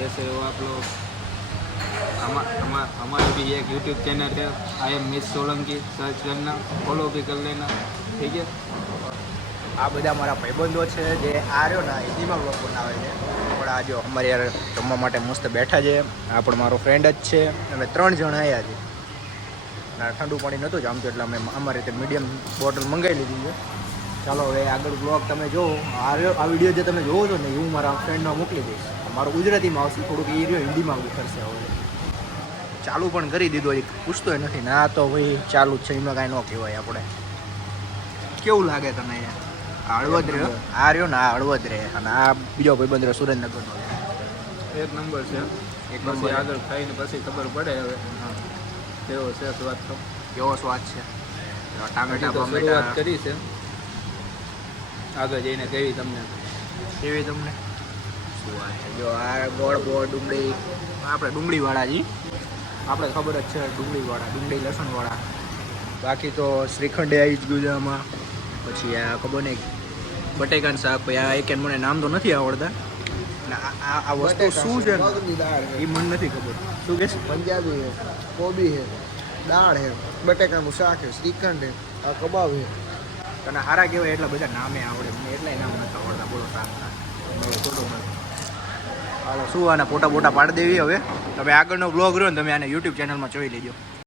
कैसे हो आप लोग। हमारी भी एक यूट्यूब चैनल है, I am miss Solanki, search करना, फॉलो भी कर लेना, ठीक है। આ બધા મારા ભાઈબંધો છે જે આ રહ્યો ને હિન્દીમાં બ્લોગ બનાવે છે, પણ આ જો અમારે યાર જમવા માટે મસ્ત બેઠા છે. આ પણ મારો ફ્રેન્ડ જ છે. અમે 3 જણ આવ્યા છે. ઠંડુ પાણી નહોતું જામતું એટલે અમે અમારી રીતે મીડિયમ બોટલ મંગાવી લીધી છે. ચાલો હવે આગળ બ્લોગ તમે જુઓ. આ વિડીયો જે તમે જોવો છો ને એ હું મારા ફ્રેન્ડને મોકલી દઈશ. મારું ગુજરાતીમાં આવશે, થોડુંક એ રહ્યો હિન્દીમાં ઉતરશે. હવે ચાલુ પણ કરી દીધું, હજી પૂછતોય નથી. ના તો ભાઈ ચાલુ જ છે, એમાં કાંઈ ન કહેવાય આપણે. કેવું લાગે તને યાર? હળવદ રહ્યો આ રહ્યો ને, આ હળવદ રહે, અને આ બીજો ભાઈબંધ રહ્યો સુરેન્દ્રનગરનો. એક નંબર છે. એક પછી નંબર. આગળ ખાઈને પછી ખબર પડે હવે કેવો છે સ્વાદ. તો કેવો સ્વાદ છે. ટામેટા શરૂઆત બમેટા કરી છે, આગળ જઈને કેવી તમને. કેવી તમને શું વાત છે. જો આ ગોળ ડુંગળી, આપણે ડુંગળીવાળા જી, આપણે ખબર જ છે ડુંગળીવાળા, ડુંગળી લસણવાળા. બાકી તો શ્રીખંડે આવી જ ગયું છે આમાં. પછી આ ખબર નહીં બટેકાનું શાક, ભાઈ આ એક મને નામ તો નથી આવડતા. અને આ વસ્તુ શું છે ને એ મને નથી ખબર. શું કે છે? पंजाबी है, गोभी है, दाल है, बटेका નું શાક है, श्रीखंड है, આ કબાબ है. તને હારા કહેવાય એટલા બધા નામે આવડે, મને એટલાય નામ નથી આવડતા. બોલો શાક હાલો શું આના ફોટા પાડી દેવી. હવે તમે આગળનો બ્લોગ રહ્યો ને તમે આને યુટ્યુબ ચેનલમાં જોઈ લેજો.